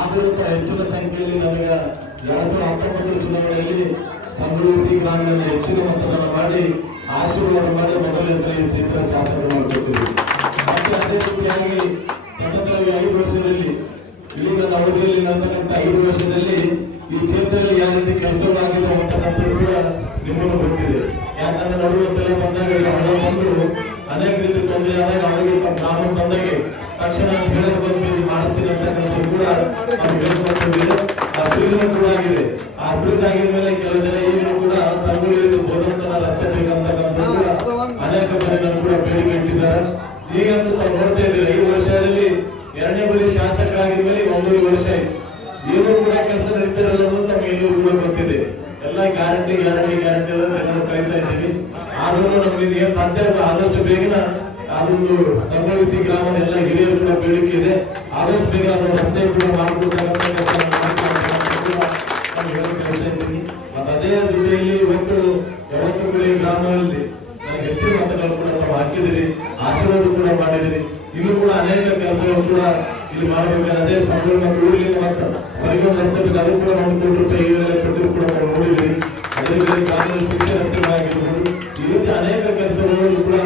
ಆದರೂ ಹೆಚ್ಚಿನ ಸಂಖ್ಯೆಯಲ್ಲಿ ನಮಗೆ 2019 ಚುನಾವಣೆಯಲ್ಲಿ ಸಂಗ್ರಹಿಸಿ ಗ್ರಾಮದಲ್ಲಿ ಹೆಚ್ಚಿನ ಮತದಾನ ಮಾಡಿ ಆಶೀರ್ವಾದ ಮಾಡಿ ಮೊದಲನೇ ಸಲ ಕ್ಷೇತ್ರ ಶಾಸಕರು ಮಾಡಿಕೊಟ್ಟಿದ್ದೀವಿ. ಮತ್ತೆ ಅದೇ ರೀತಿಯಾಗಿ ಸತತವಾಗಿ 5 ವರ್ಷದಲ್ಲಿ ಈಗ ನನ್ನ ಅವಧಿಯಲ್ಲಿ ನಡೆತಕ್ಕಂಥ 5 ವರ್ಷದಲ್ಲಿ ಈ ಕ್ಷೇತ್ರದಲ್ಲಿ ಯಾವ ರೀತಿ ಕೆಲಸಗಳಾಗಿದೆ ಅಂತಕ್ಕಂಥದ್ದು ಕೂಡ ನಿಮ್ಮನ್ನು ಗೊತ್ತಿದೆ. ಯಾಕಂದ್ರೆ ನಡುವೆ ಸಲ ಬಂದಾಗ ಹಣ ಬಂದು ಅನೇಕ ರೀತಿ ತೊಂದರೆ ಆದಾಗ ಅವರಿಗೆ ನಾನು ಬಂದಾಗೆ ತಕ್ಷಣ ಹೇಳಲು ಬಂದು ಮಾಡಿಸ್ತೀನಿ ಅಂತಕ್ಕಂಥದ್ದು ಕೂಡ ನಮ್ಗೆ ಹೇಳ್ಕೊಟ್ಟಿದೆ. ಆ ಬ್ರಿಡ್ಜ್ ಕೂಡ ಆಗಿದೆ. ಆ ಬ್ರಿಡ್ಜ್ ಆಗಿದ ಮೇಲೆ ಕೆಲವು ಜನ ಈಗಲೂ ಕೂಡ ಸಂಗೊಳ್ಳಿಯಿಂದ ಬೋಧಂತನ ರಸ್ತೆ ಬೇಕಂತಕ್ಕಂಥದ್ದು ಕೂಡ ಅನೇಕ ಜನರು ಕೂಡ ಬೇಡಿಕೆ ಇಟ್ಟಿದ್ದಾರೆ. ಈಗಂತೂ ತಾವು ನೋಡ್ತಾ ಇದ್ದೀವಿ 5 ವರ್ಷದಲ್ಲಿ 2ನೇ ಬಾರಿ ಶಾಸಕರಾಗಿದ ಮೇಲೆ 1 ವರ್ಷ ಆಯ್ತು. ಏನೂ ಕೂಡ ಕೆಲಸ ನಡೀತಿರಲ್ಲ ಅನ್ನೋದು ತಮಗೆ ಎಲ್ಲರೂ ಕೂಡ ಗೊತ್ತಿದೆ. ಎಲ್ಲ ಗ್ಯಾರಂಟಿ ಎಲ್ಲ ಜನರು ಕರೀತಾ ಇದ್ದೀವಿ. ಆದ್ರೂ ನಮ್ಗೆ ಇದು ಏನ್ ಸಾಧ್ಯ ಆದಷ್ಟು ಬೇಗನ ಅದೊಂದು ಸಂಗ್ರಹಿಸಿ ಗ್ರಾಮದ ಎಲ್ಲ ಹಿರಿಯರು ಕೂಡ ಬೇಡಿಕೆ ಇದೆ. ಆದಷ್ಟು ಬೇಗ ಅದು ರಸ್ತೆ ಕೂಡ ಮಾಡಿಕೊಡ್ತಕ್ಕಂಥ ಅದೇ ಜೊತೆಯಲ್ಲಿ ಇವತ್ತು ಯಾವತ್ತುಗುಳಿ ಗ್ರಾಮದಲ್ಲಿ ಹೆಚ್ಚಿನ ಮತಗಳು ಕೂಡ ತಾವು ಹಾಕಿದಿರಿ, ಆಶೀರ್ವಾದ ಕೂಡ ಮಾಡಿದಿರಿ. ಇನ್ನು ಕೂಡ ಅನೇಕ ಕೆಲಸಗಳು ಕೂಡ ಇಲ್ಲಿ ಮಾಡಬೇಕಾದ್ರೆ ಅದೇ ಸಂಪೂರ್ಣ ಊರಿನ ಮತ್ತು ಹೊರಗೆ ರಸ್ತೆ ಬೇಕು, ಅದು ಕೂಡ 1 ಕೋಟಿ ರೂಪಾಯಿ ಕೊಟ್ಟಿದ್ದು ಕೂಡ ನಾವು ನೋಡಿದ್ದೀವಿ. ಅದೇ ರೀತಿ ಕಾನೂನು ಶಿಕ್ಷಣವಾಗಿರ್ಬೋದು, ಈ ರೀತಿ ಅನೇಕ ಕೆಲಸಗಳು ಕೂಡ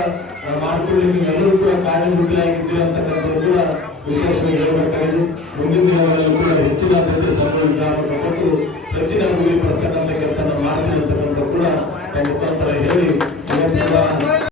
ಮಾಡ್ಕೊಳ್ಳಿಕ್ಕೆ ಎಲ್ಲರೂ ಕೂಡ ಕಾರ್ಯನಿರ್ವಹಿಸಲಾಗಿದ್ದೀರಿ ಅಂತಕ್ಕಂಥದ್ದು ಕೂಡ ವಿಶೇಷವಾಗಿ ಹೇಳಬೇಕಾಗಿದೆ. ಮುಂದಿನ ದಿನಗಳಲ್ಲಿ ಕೂಡ ಹೆಚ್ಚಿನ ಅಭಿವೃದ್ಧಿ ಸಂಪೂರ್ಣ ಗ್ರಾಮಕ್ಕೆ ಕೊಟ್ಟು ಹೆಚ್ಚಿನ ಗುರಿ ಪಡಿಸ್ತಕ್ಕಂಥ ಕೆಲಸ ಮಾಡ್ತೀವಿ ಅಂತಕ್ಕಂಥ ಕೂಡ ಮುಖಾಂತರ ಹೇಳಿ